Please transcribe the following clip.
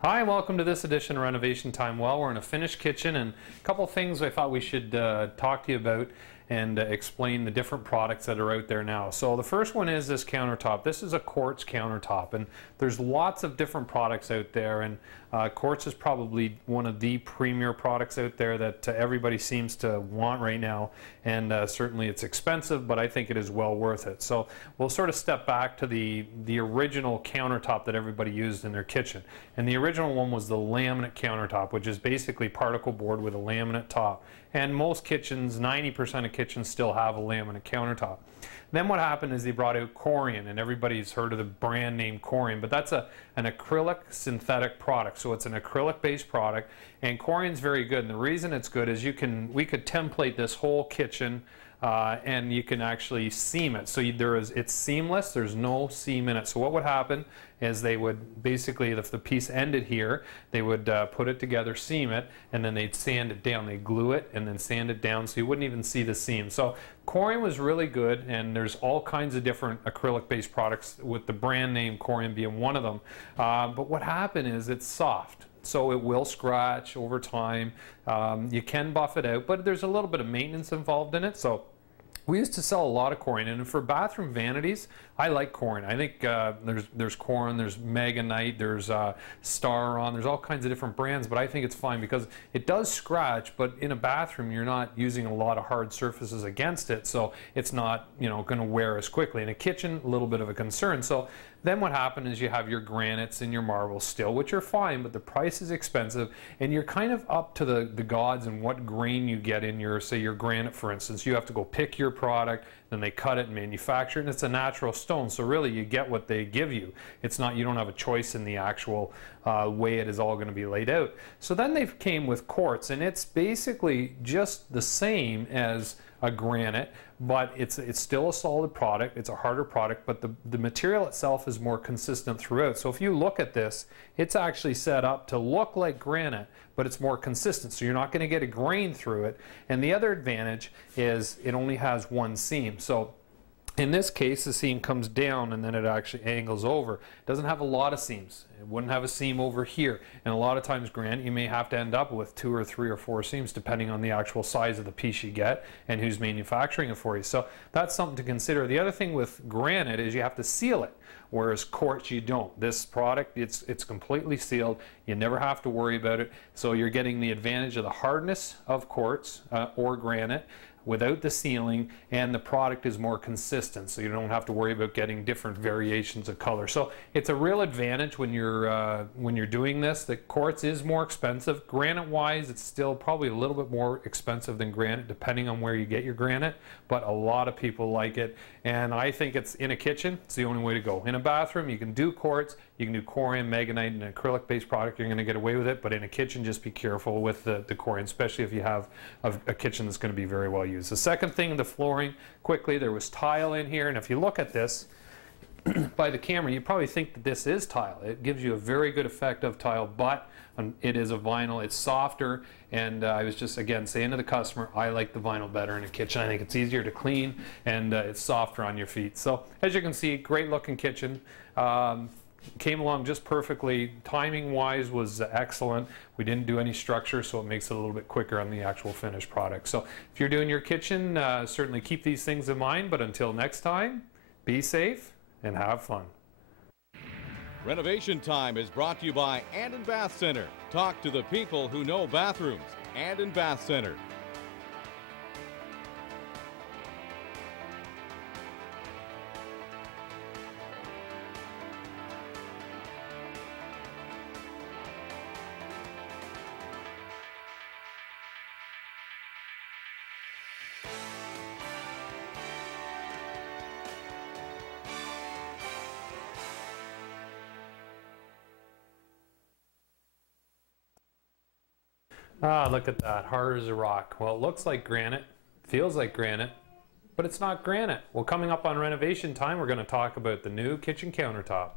Hi, welcome to this edition of Renovation Time. Well, we're in a finished kitchen, and a couple things I thought we should talk to you about and explain the different products that are out there now. So the first one is this countertop. This is a quartz countertop, and there's lots of different products out there, and quartz is probably one of the premier products out there that everybody seems to want right now, and certainly it's expensive, but I think it is well worth it. So we'll sort of step back to the original countertop that everybody used in their kitchen, and the original one was the laminate countertop, which is basically particle board with a laminate top. And most kitchens, 90% of kitchens, still have a laminate countertop. Then what happened is they brought out Corian, and everybody's heard of the brand name Corian, but that's an acrylic synthetic product. So it's an acrylic based product, and Corian's very good. And the reason it's good is we could template this whole kitchen and you can actually seam it. So it's seamless, there's no seam in it. So what would happen is they would basically, if the piece ended here, they would put it together, seam it, and then they'd sand it down. They'd glue it and then sand it down so you wouldn't even see the seam. So Corian was really good, and there's all kinds of different acrylic based products, with the brand name Corian being one of them. But what happened is it's soft. So it will scratch over time. You can buff it out, but there's a little bit of maintenance involved in it. So we used to sell a lot of Corian, and for bathroom vanities, I like Corian. I think there's Corian, there's Meganite, there's Staron, there's all kinds of different brands, but I think it's fine because it does scratch, but in a bathroom you're not using a lot of hard surfaces against it, so it's not, going to wear as quickly. In a kitchen, a little bit of a concern. So then what happened is you have your granites and your marbles still, which are fine, but the price is expensive, and you're kind of up to the gods and what grain you get in your, say, your granite, for instance. You have to go pick your product, then they cut it and manufacture it, and it's a natural stone, so really you get what they give you. It's not, you don't have a choice in the actual way it is all going to be laid out. So then they came with quartz, and it's basically just the same as a granite, but it's still a solid product. It's a harder product, but the material itself is more consistent throughout. So if you look at this, it's actually set up to look like granite, but it's more consistent, so you're not going to get a grain through it. And the other advantage is it only has one seam. So in this case, the seam comes down and then it actually angles over. It doesn't have a lot of seams. It wouldn't have a seam over here. And a lot of times granite, you may have to end up with 2 or 3 or 4 seams depending on the actual size of the piece you get and who's manufacturing it for you. So that's something to consider. The other thing with granite is you have to seal it, whereas quartz you don't. This product, it's completely sealed. You never have to worry about it. So you're getting the advantage of the hardness of quartz or granite without the sealing, and the product is more consistent, so you don't have to worry about getting different variations of color. So it's a real advantage when you're doing this. The quartz is more expensive. Granite wise, it's still probably a little bit more expensive than granite depending on where you get your granite, but a lot of people like it, and I think it's in a kitchen, it's the only way to go. In a bathroom, you can do quartz, you can do Corian, Meganite, and an acrylic based product, you're going to get away with it, but in a kitchen, just be careful with the Corian, especially if you have a kitchen that's going to be very well used. The second thing, the flooring, quickly, there was tile in here, and if you look at this by the camera, you probably think that this is tile. It gives you a very good effect of tile, but it is a vinyl. It's softer, and I was just, again, saying to the customer, I like the vinyl better in a kitchen. I think it's easier to clean, and it's softer on your feet. So, as you can see, great looking kitchen. Came along just perfectly. Timing wise was excellent. We didn't do any structure, so it makes it a little bit quicker on the actual finished product. So if you're doing your kitchen, certainly keep these things in mind, but until next time, be safe and have fun. Renovation Time is brought to you by Anden Bath Center. Talk to the people who know bathrooms. Anden Bath Center. Ah, look at that, hard as a rock. Well, it looks like granite, feels like granite, but it's not granite. Well, coming up on Renovation Time, we're going to talk about the new kitchen countertop.